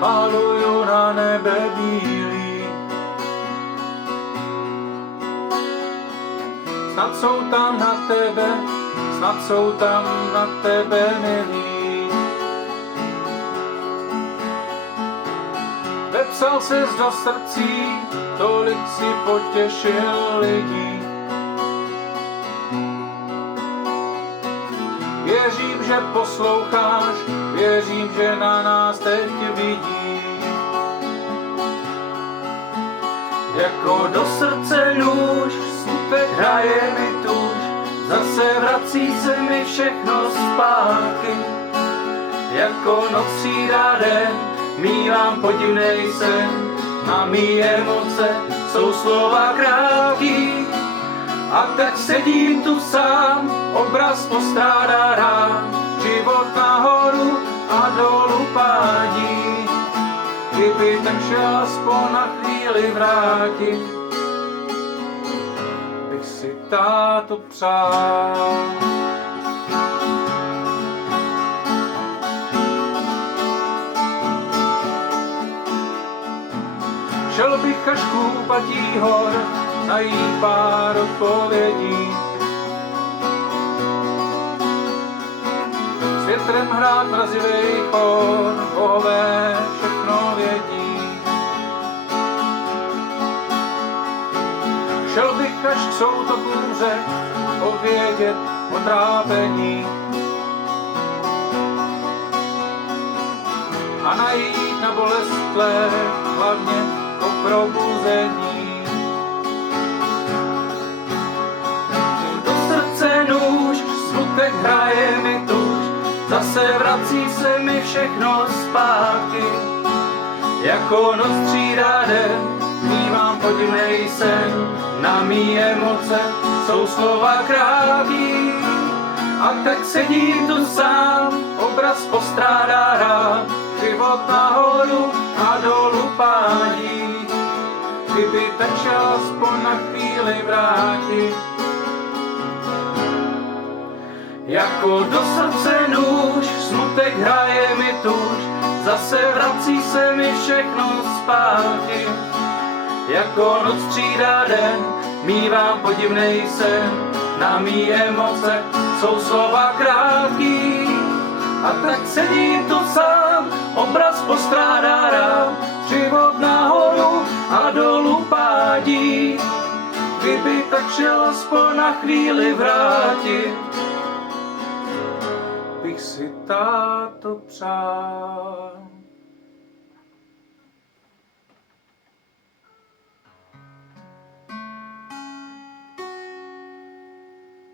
maluju na nebe bílý. Snad jsou tam na tebe, snad jsou tam na tebe milí. Vepsal ses do srdcí, tolik si potěšil lidí. Věřím, že posloucháš, věřím, že na nás teď vidíš. Jako do srdce nůž, smutek hraje mi tuž, zase vrací se mi všechno zpátky. Jako noc střídá den, mívám podivnej sen, a mý emoce jsou slova krátký. A tak sedím tu sám, obraz postrádá rám, život nahoru a dolů pádí. Kdyby ten šel aspoň na chvíli vrátit, bych si táto přál. Šel bych až kůpatí hor, najít pár odpovědí. S větrem hrát mrazivej chor, bohové všechno vědí. Šel bych až k soutokům řek, povědět o trápení. A najít na bolest tvé, hlavně o probuzení. Smutek hraje mi tuž, zase vrací se mi všechno zpátky. Jako noc střídá den, mívám podivnej sen, na mý emoce jsou slova krátký. A tak sedím tu sám, obraz postrádá rád, život nahoru a dolů pádí. Kdyby tak šel aspoň na chvíli vrátit, jako do srdce nůž, smutek hraje mi tuž, zase vrací se mi všechno zpátky. Jako noc střídá den, mívám podivnej sen, na mý emoce jsou slova krátký. A tak sedím tu sám, obraz postrádá rám, život nahoru a dolů pádí. Kdyby tak šel aspoň na chvíli vrátit, bych si táto přál.